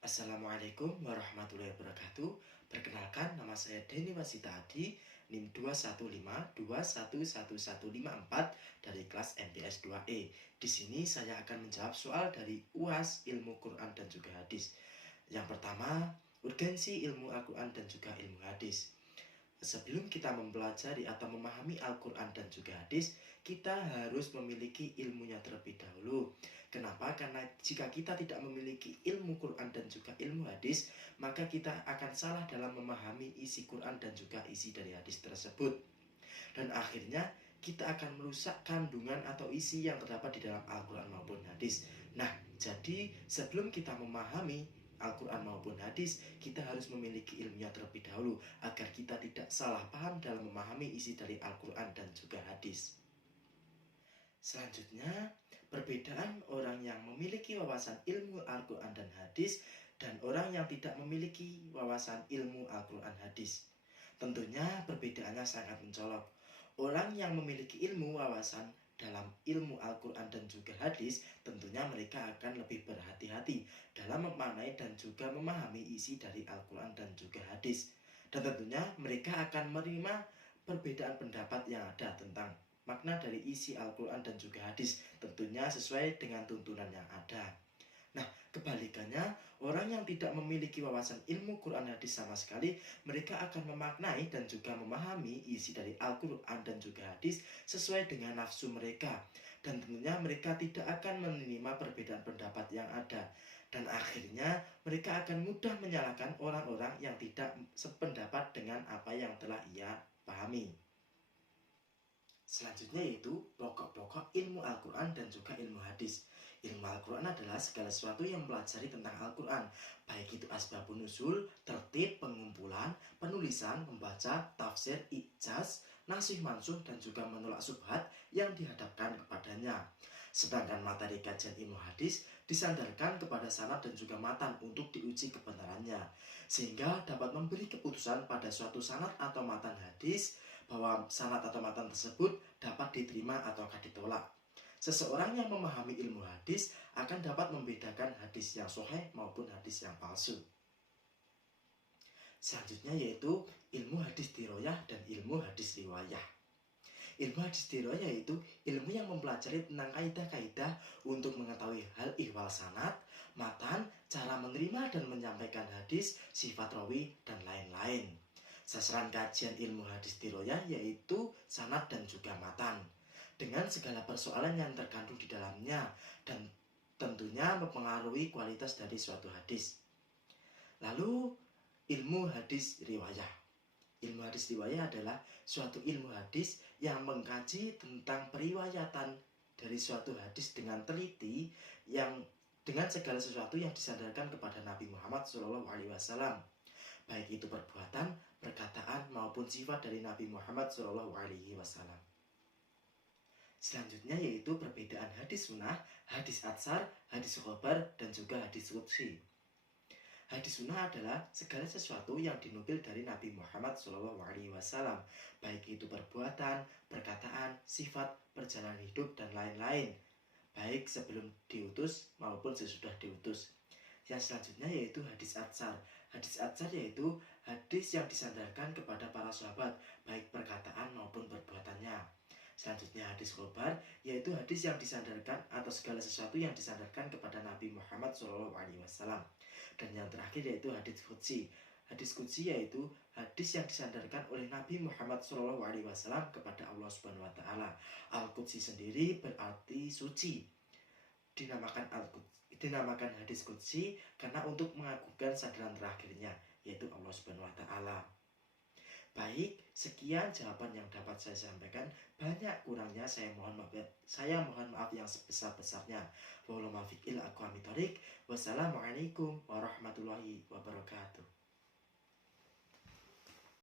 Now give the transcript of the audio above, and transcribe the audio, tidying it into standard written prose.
Assalamualaikum warahmatullahi wabarakatuh. Perkenalkan, nama saya Denny Wasita Adi, NIM 215211154 dari kelas MTS 2E. Di sini saya akan menjawab soal dari UAS Ilmu Quran dan juga Hadis. Yang pertama, urgensi ilmu Al-Quran dan juga ilmu hadis. Sebelum kita mempelajari atau memahami Al-Quran dan juga hadis, kita harus memiliki ilmunya terlebih dahulu. Kenapa? Karena jika kita tidak memiliki ilmu Quran dan juga ilmu hadis, maka kita akan salah dalam memahami isi Quran dan juga isi dari hadis tersebut. Dan akhirnya kita akan merusak kandungan atau isi yang terdapat di dalam Al-Quran maupun hadis. Nah, jadi sebelum kita memahami Al-Quran maupun hadis, kita harus memiliki ilmunya terlebih dahulu agar kita tidak salah paham dalam memahami isi dari Al-Quran dan juga hadis. Selanjutnya, perbedaan orang yang memiliki wawasan ilmu Al-Quran dan hadis dan orang yang tidak memiliki wawasan ilmu Al-Quran hadis. Tentunya perbedaannya sangat mencolok. Orang yang memiliki ilmu wawasan dalam ilmu Al-Quran dan juga hadis, tentunya mereka akan lebih berhati-hati dalam memaknai dan juga memahami isi dari Al-Quran dan juga hadis. Dan tentunya mereka akan menerima perbedaan pendapat yang ada tentang makna dari isi Al-Quran dan juga hadis, tentunya sesuai dengan tuntunan yang ada. Nah, kebalikannya, orang yang tidak memiliki wawasan ilmu Quran hadis sama sekali, mereka akan memaknai dan juga memahami isi dari Al-Quran dan juga hadis sesuai dengan nafsu mereka. Dan tentunya mereka tidak akan menerima perbedaan pendapat yang ada. Dan akhirnya mereka akan mudah menyalahkan orang-orang yang tidak sependapat dengan apa yang telah ia pahami. Selanjutnya yaitu pokok-pokok ilmu Al-Quran dan juga ilmu hadis. Ilmu Al-Quran adalah segala sesuatu yang mempelajari tentang Al-Quran, baik itu asbabun nuzul, tertib, pengumpulan, penulisan, membaca, tafsir, ijaz, nasih mansuh, dan juga menolak subhat yang dihadapkan kepadanya. Sedangkan materi kajian ilmu hadis disandarkan kepada sanad dan juga matan untuk diuji kebenarannya, sehingga dapat memberi keputusan pada suatu sanad atau matan hadis bahwa sanad atau matan tersebut dapat diterima ataukah ditolak. Seseorang yang memahami ilmu hadis akan dapat membedakan hadis yang sahih maupun hadis yang palsu. Selanjutnya yaitu ilmu hadis diroyah dan ilmu hadis riwayah. Ilmu hadis diroyah yaitu ilmu yang mempelajari tentang kaidah-kaidah untuk mengetahui hal ihwal sanad, matan, cara menerima dan menyampaikan hadis, sifat rawi, dan lain-lain. Sasaran kajian ilmu hadis diroyah yaitu sanad dan juga matan, dengan segala persoalan yang terkandung di dalamnya dan tentunya mempengaruhi kualitas dari suatu hadis. Lalu ilmu hadis riwayah. Ilmu hadis riwayah adalah suatu ilmu hadis yang mengkaji tentang periwayatan dari suatu hadis dengan teliti, yang dengan segala sesuatu yang disandarkan kepada Nabi Muhammad SAW, baik itu perbuatan, perkataan maupun sifat dari Nabi Muhammad SAW. Selanjutnya yaitu perbedaan hadis sunnah, hadis atsar, hadis khobar, dan juga hadis qudsi. Hadis sunnah adalah segala sesuatu yang dinukil dari Nabi Muhammad SAW, baik itu perbuatan, perkataan, sifat, perjalanan hidup, dan lain-lain, baik sebelum diutus maupun sesudah diutus. Yang selanjutnya yaitu hadis atsar. Hadis atsar yaitu hadis yang disandarkan kepada para sahabat, baik perkataan maupun perbuatannya. Selanjutnya hadis khobar, yaitu hadis yang disandarkan atau segala sesuatu yang disandarkan kepada Nabi Muhammad SAW. Dan yang terakhir yaitu hadis qudsi. Hadis qudsi yaitu hadis yang disandarkan oleh Nabi Muhammad SAW kepada Allah Subhanahu Wa Taala. Al-Qudsi sendiri berarti suci. Dinamakan hadis qudsi karena untuk mengagungkan sandaran terakhirnya, yaitu Allah Subhanahu Wa Taala. Baik, sekian jawaban yang dapat saya sampaikan. Banyak kurangnya saya mohon maaf yang sebesar-besarnya. Wassalamualaikum warahmatullahi wabarakatuh.